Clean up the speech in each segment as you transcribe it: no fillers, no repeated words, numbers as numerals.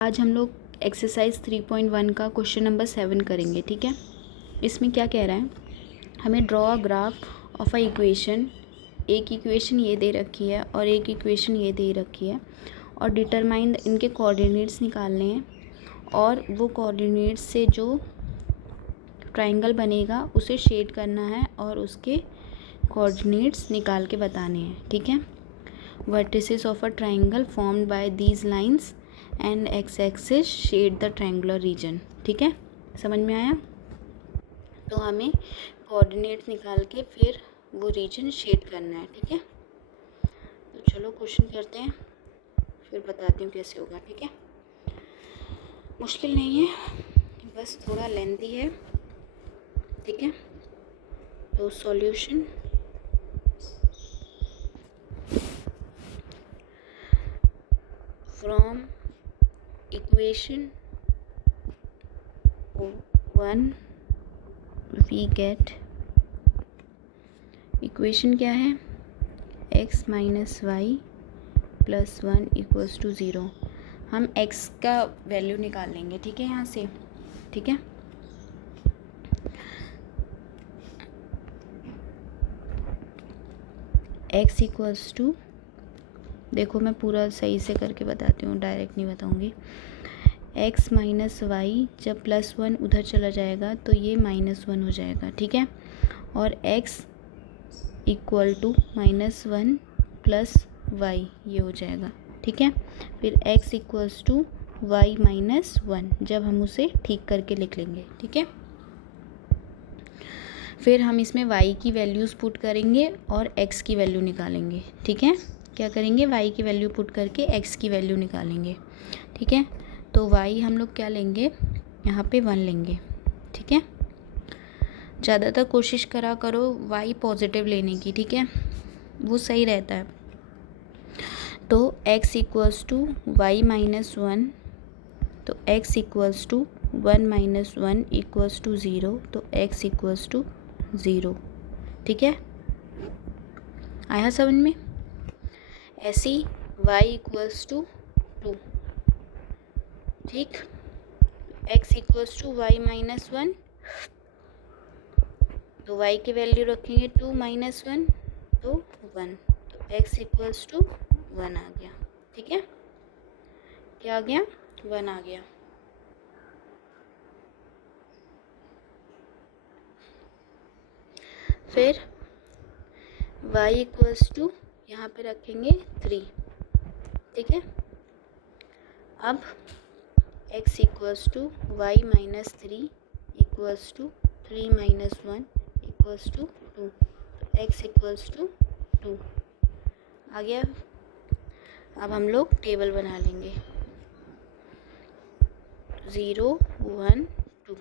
आज हम लोग एक्सरसाइज 3.1 का क्वेश्चन नंबर 7 करेंगे। ठीक है, इसमें क्या कह रहा है, हमें draw a graph of a equation. एक इक्वेशन ये दे रखी है और एक इक्वेशन ये दे रखी है, और डिटरमाइन इनके कोऑर्डिनेट्स निकालने हैं, और वो कोऑर्डिनेट्स से जो ट्राइंगल बनेगा उसे शेड करना है और उसके कोऑर्डिनेट्स निकाल के बताने हैं। ठीक है, vertices of a triangle formed by these lines and X axis shade the triangular region. ठीक है, समझ में आया? तो हमें कोऑर्डिनेट्स निकाल के फिर वो रीजन शेड करना है। ठीक है, तो चलो क्वेश्चन करते हैं, फिर बताती हूँ कैसे होगा। ठीक है, मुश्किल नहीं है, बस थोड़ा लेंथी है। ठीक है, तो solution from equation 1 we get, equation क्या है, x minus Y plus 1 equals to 0। हम x का वैल्यू निकाल लेंगे। ठीक है, यहाँ से। ठीक है, x इक्वल्स टू, देखो मैं पूरा सही से करके बताती हूँ, डायरेक्ट नहीं बताऊँगी। x माइनस वाई, जब प्लस 1 उधर चला जाएगा तो ये -1 हो जाएगा। ठीक है, और x equal to -1 plus y, ये हो जाएगा। ठीक है, फिर x equals to y minus 1, जब हम उसे ठीक करके लिख लेंगे। ठीक है, फिर हम इसमें y की वैल्यूज़ पुट करेंगे और x की वैल्यू निकालेंगे। ठीक है, क्या करेंगे, y की वैल्यू पुट करके x की वैल्यू निकालेंगे। ठीक है, तो y हम लोग क्या लेंगे, यहाँ पे 1 लेंगे। ठीक है, ज़्यादातर कोशिश करा करो y पॉजिटिव लेने की। ठीक है, वो सही रहता है। तो x equals to y minus 1, तो x equals to 1 minus 1 equals to 0, तो x इक्वल्स टू 0। ठीक है, आया समझ में? ऐसी y इक्वल्स टू 2। ठीक, x equals to y minus 1, तो y की वैल्यू रखेंगे 2 माइनस 1, तो 1, तो x इक्वल्स टू 1 आ गया। ठीक है, क्या आ गया, 1 आ गया। फिर y इक्वल्स टू, यहाँ पे रखेंगे 3। ठीक है, अब x equals to y minus 3 equals to 3 minus 1 equals to 2, तो x इक्वल्स टू 2 आ गया। अब हम लोग टेबल बना लेंगे, 0 1 2,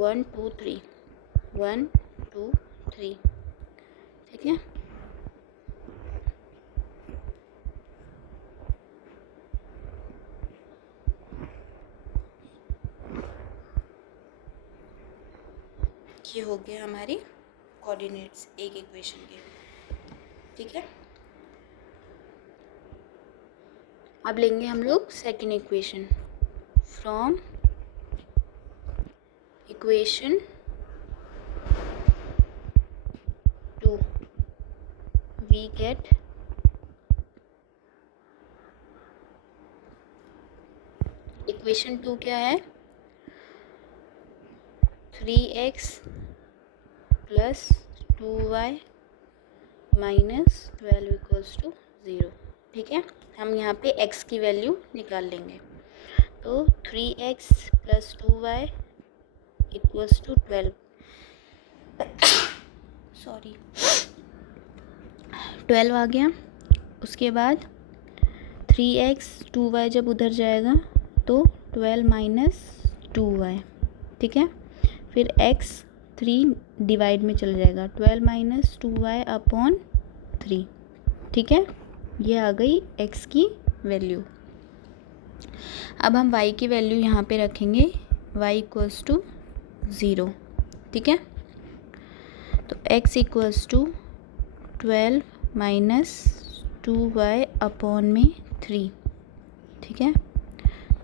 1 2 3, 1 2 3। ठीक है, ये हो गया हमारी कोऑर्डिनेट्स एक इक्वेशन के। ठीक है, अब लेंगे हम लोग second equation. From equation 2 we get, equation 2 क्या है, 3x plus 2y minus 12 equals to 0। ठीक है, हम यहाँ पे x की वैल्यू निकाल लेंगे, तो 3x plus 2y equals to 12, sorry 12 आ गया। उसके बाद 3x 2y जब उधर जाएगा तो 12 माइनस 2y। ठीक है, फिर x 3 डिवाइड में चला जाएगा, 12 माइनस 2y अपॉन 3। ठीक है, ये आ गई x की वैल्यू। अब हम y की वैल्यू यहाँ पे रखेंगे, y इक्वल्स टू 0। ठीक है, तो x equals to 12 minus 2y upon में 3। ठीक है,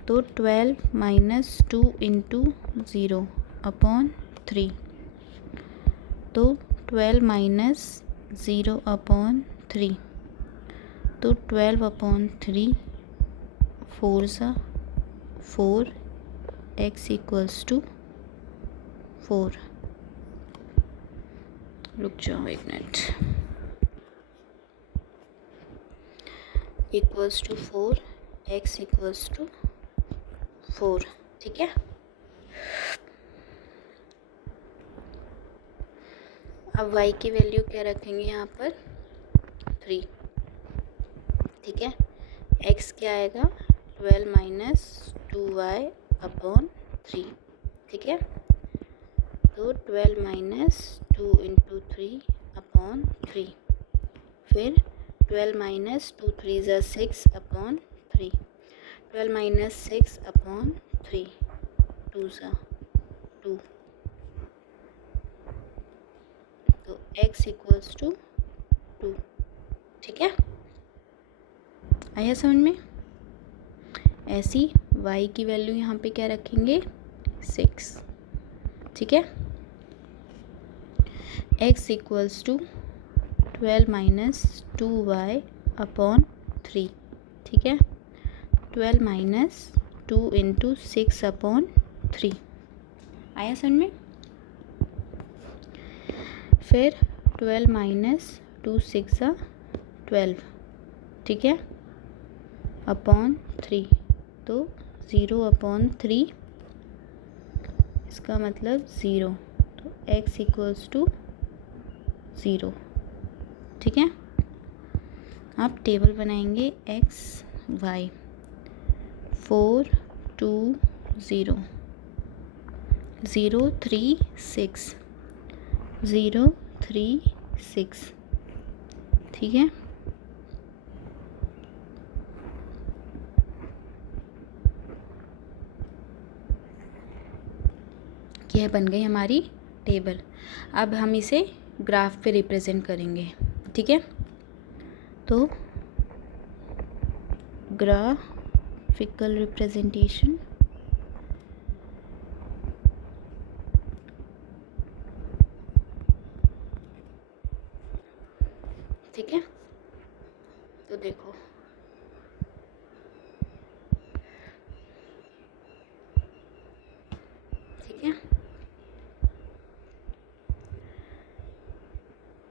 तो 12 माइनस 2 इंटू 0 अपॉन 3, तो 12 माइनस 0 अपॉन 3, तो 12 अपॉन 3, 4 सा 4, x इक्वल्स टू 4। रुक जाओ एक minute, equals to 4, x equals to 4, ठीक है। अब y की वैल्यू क्या रखेंगे यहाँ पर, 3, ठीक है। x क्या आएगा, 12 माइनस 2y अपॉन 3, ठीक है। तो 12 माइनस 2 इंटू 3 अपॉन 3, फिर 12 माइनस 2 3 ज़ा 6 अपॉन 3, 12 माइनस 6 अपॉन 3, 2 ज़ा 2, तो x इक्वल्स टू 2, ठीक है। आया समझ में। ऐसी y की वैल्यू यहाँ पे क्या रखेंगे, 6, ठीक है। x equals to 12 minus 2y upon 3, ठीक है। 12 माइनस 2 इंटू 6 अपॉन 3, आया समझ में। फिर 12 माइनस 2 6 12, ठीक है, अपॉन 3, तो 0 अपॉन 3, इसका मतलब 0, तो x इक्वल्स टू 0, ठीक है। आप टेबल बनाएंगे x y, 4 2 0 0 3 6 0 3 6, ठीक है। यह बन गई हमारी टेबल। अब हम इसे ग्राफ पे रिप्रेजेंट करेंगे, ठीक है। तो ग्राफिकल रिप्रेजेंटेशन, ठीक है। तो देखो, ठीक है,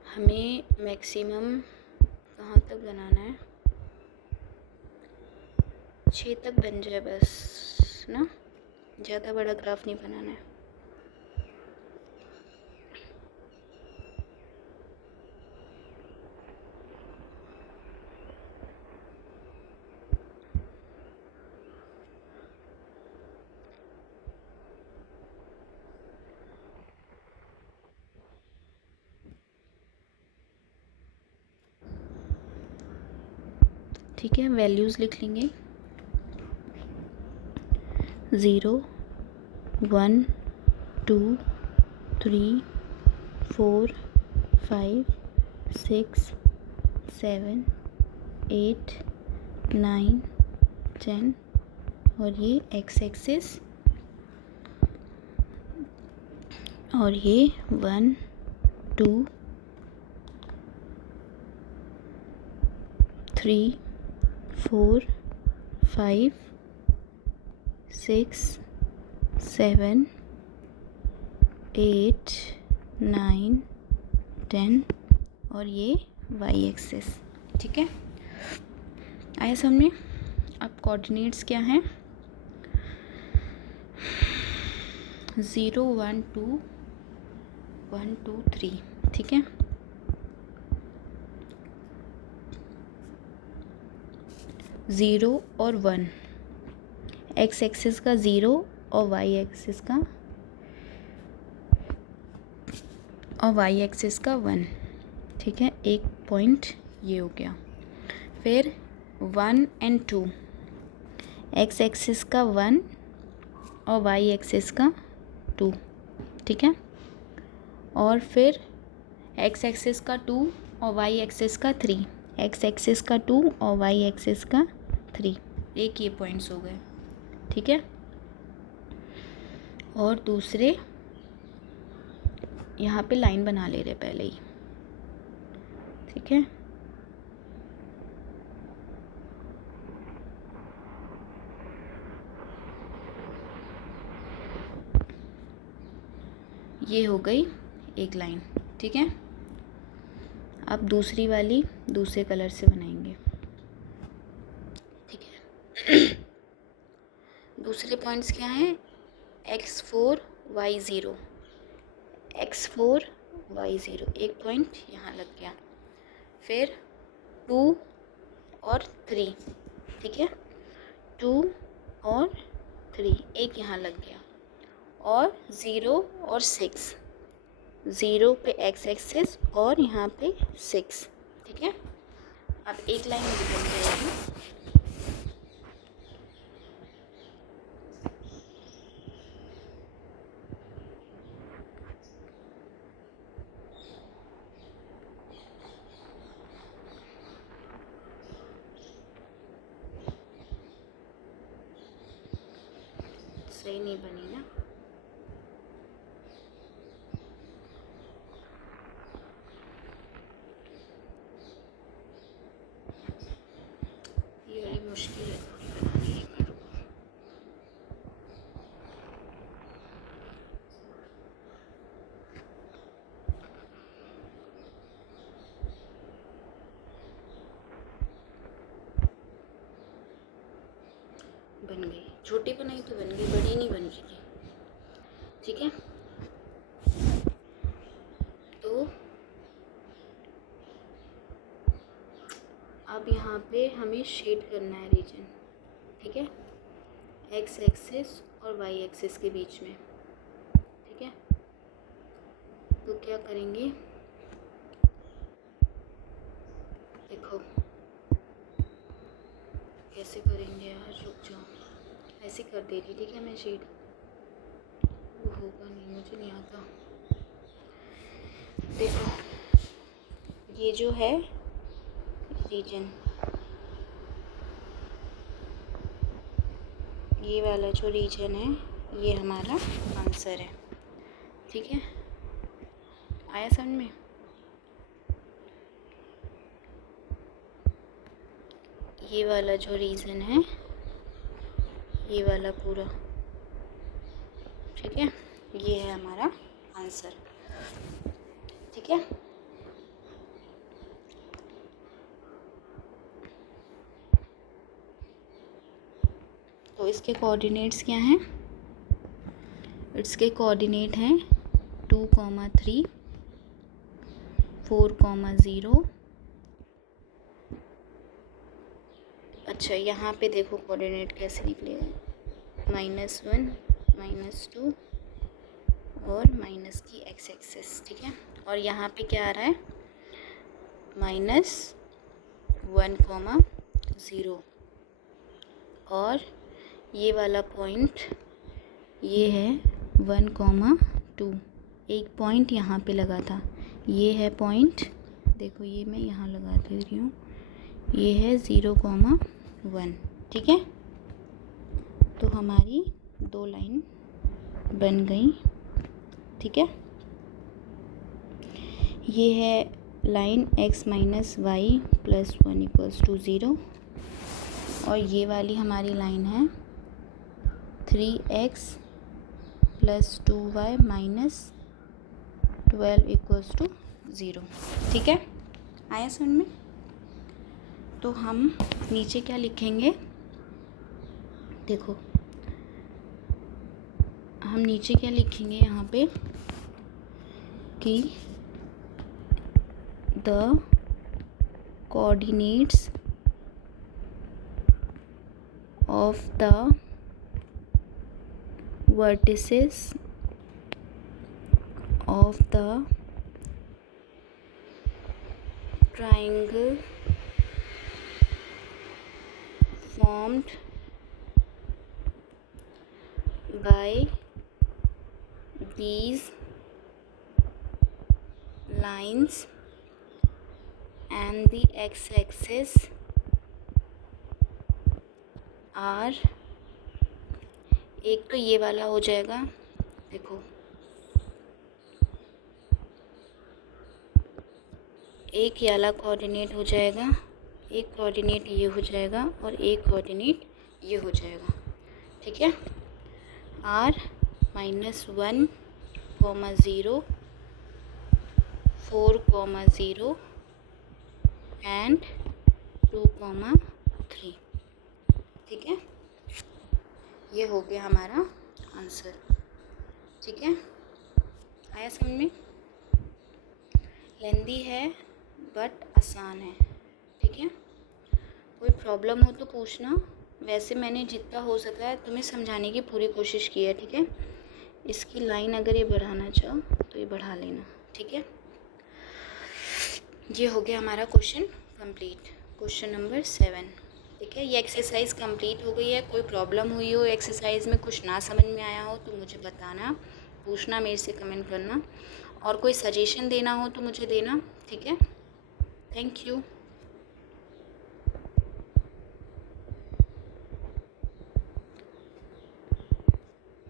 हमें मैक्सिमम कहाँ तक बनाना है, 6 तक बन जाए बस ना, ज़्यादा बड़ा ग्राफ नहीं बनाना है। ठीक है, वैल्यूज़ लिख लेंगे, 0 1 2 3 4 5 6 7 8 9 10, और ये x एक्सिस, और ये 1 2 3 4 5 6 7 8 9 10, और ये y एक्सिस, ठीक है। आया समझ में। अब कोऑर्डिनेट्स क्या हैं, 0 1 2 1 2 3, ठीक है। ज़ीरो और 1, x एक्सिस का 0 और y एक्सिस का 1, ठीक है। एक पॉइंट ये हो गया। फिर 1 and 2, x एक्सिस का 1 और y एक्सिस का 2, ठीक है। और फिर x एक्सिस का 2 और y एक्सिस का 3, x एक्सिस का 2 और y एक्सिस का 3, एक ये पॉइंट्स हो गए, ठीक है। और दूसरे यहाँ पे लाइन बना ले रहे पहले ही, ठीक है। ये हो गई एक लाइन, ठीक है। अब दूसरी वाली दूसरे कलर से बनाएंगे, ठीक है। दूसरे पॉइंट्स क्या हैं? x4 y0, x4 y0, एक पॉइंट यहाँ लग गया। फिर 2 और 3, ठीक है, 2 और 3 एक यहाँ लग गया। और 0 और 6, 0 पे x एक्सिस और यहाँ पे 6, ठीक है। अब एक लाइन बन जाएगी। सही नहीं बनी ना? ये वाली मुश्किल है बनानी है मेरे को। बन गई, छोटी बनाई तो बन गई, बड़ी नहीं बन रही थी, ठीक है। तो अब यहाँ पे हमें शेड करना है रीजन, ठीक है, x एक्सिस और y एक्सिस के बीच में, ठीक है। तो क्या करेंगे, देखो कैसे करेंगे यार, रुक जाओ, ऐसे कर दे रही, ठीक है। मैं शेड, वो होगा नहीं, मुझे नहीं आता। देखो ये जो है रीजन, ये वाला जो रीजन है ये हमारा आंसर है, ठीक है। आया समझ में? ये वाला जो रीजन है, ये वाला पूरा, ठीक है, ये है हमारा आंसर, ठीक है। तो इसके कोऑर्डिनेट्स क्या हैं? इसके कोऑर्डिनेट हैं 2, 3, 4, 0। अच्छा यहाँ पे देखो कोऑर्डिनेट कैसे निकलेगा, -1, -2 और माइनस की x एक्सिस, ठीक है। और यहाँ पे क्या आ रहा है, -1, 0। और ये वाला पॉइंट ये है 1, 2, एक पॉइंट यहाँ पे लगा था, ये है पॉइंट, देखो ये मैं यहाँ लगा दे रही हूँ, ये है 0, 1, ठीक है। तो हमारी 2 लाइन बन गई, ठीक है। ये है लाइन x - y + 1 = 0, और ये वाली हमारी लाइन है 3x + 2y - 12 = 0, ठीक है। आया समझ में? तो हम नीचे क्या लिखेंगे, देखो हम नीचे क्या लिखेंगे यहाँ पे कि the coordinates of the vertices of the triangle formed by these lines and the x-axis are एक तो ये वाला हो जाएगा, देखो एक ये वाला कोऑर्डिनेट हो जाएगा, एक कोऑर्डिनेट ये हो जाएगा और एक कोऑर्डिनेट ये हो जाएगा, ठीक है। r-1, 0, 4, 0 एंड 2, 3, ठीक है। ये हो गया हमारा आंसर, ठीक है। आया समझ में? लेंदी है बट आसान है, ठीक है। कोई प्रॉब्लम हो तो पूछना, वैसे मैंने जितना हो सका है तुम्हें समझाने की पूरी कोशिश की है, ठीक है। इसकी लाइन अगर ये बढ़ाना चाहो तो ये बढ़ा लेना, ठीक है। ये हो गया हमारा क्वेश्चन कंप्लीट, क्वेश्चन नंबर 7, ठीक है। ये एक्सरसाइज कंप्लीट हो गई है। कोई प्रॉब्लम हुई हो एक्सरसाइज में, कुछ ना समझ में आया हो तो मुझे बताना, पूछना, मेरे से कमेंट करना, और कोई सजेशन देना हो तो मुझे देना, ठीक है। Thank you.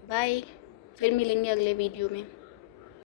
बाय, फिर मिलेंगे अगले वीडियो में।